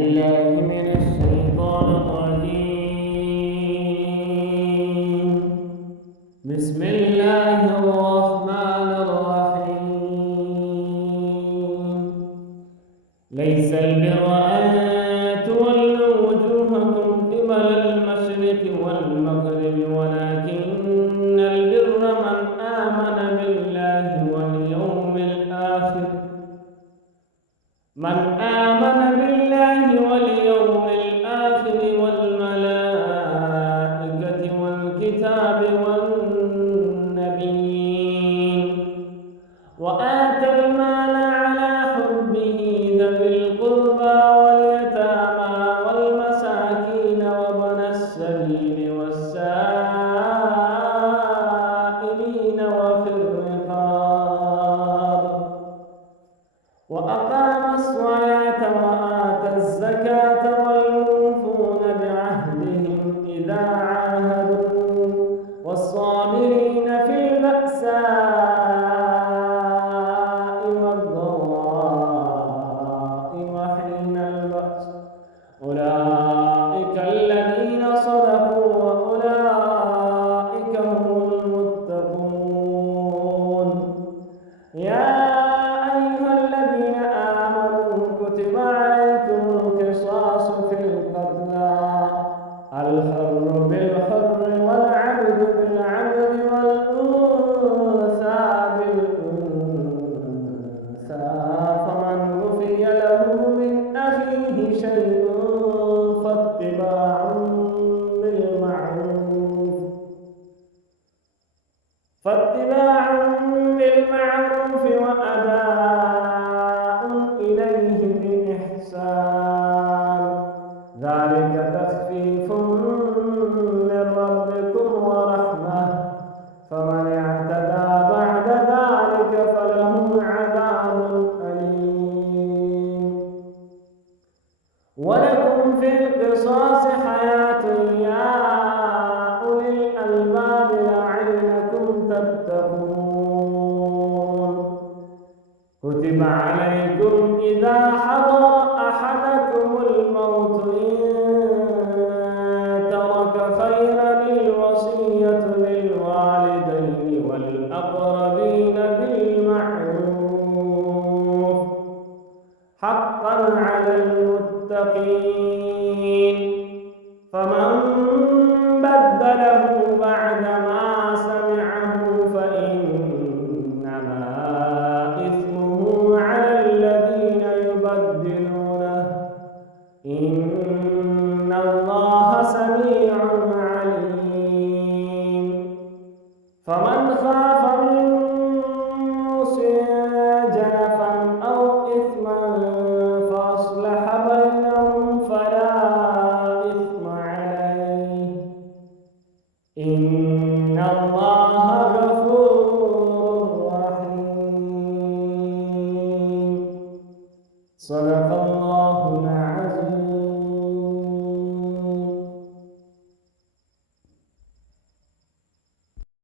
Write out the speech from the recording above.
بالله من الشيطان الرجيم. بسم الله الرحمن الرحيم. ليس البر أن تولوا وجوهكم قبل المشرق والمغرب ولكن البر من آمن بالله واليوم الآخر والملائكة والكتاب والنبيين وآتى المال على حبه ذوي القربى واليتامى والمساكين وابن السبيل والسائلين وفي الرقاب وأقام الصلاة وآتى الزكاة والموفون بعهدهم إذا عاهدوا والصابرين في البأساء والضراء وحين البأس أولئك الذين صدقوا وأولئك هم المتقون. يا كتب عليكم القصاص في القتلى الحر بالحر والعبد بالعبد والأنثى بالأنثى فمن عفي له من أخيه شيء فاتباع بالمعروف وأداء إليه بإحسان ذلك تخفيف من ربكم ورحمة فمن اعتدى بعد ذلك فله عذاب أليم. ولكم في القصاص حياة يا أولي الألباب لعلكم تتقون. كتب عليكم إذا حضر أحدكم الموت إن ترك خيرا الوصية للوالدين والأقربين بالمعروف حقا على المتقين. فمن بدله بعد ما سمعه فإنما إثمه على الذين يبدلونه إن الله سميع عليم. فمن خاف من موص جنفا أو إثما فأصلح بينهم فلا إثم عليه إن الله غفور رحيم. صدق الله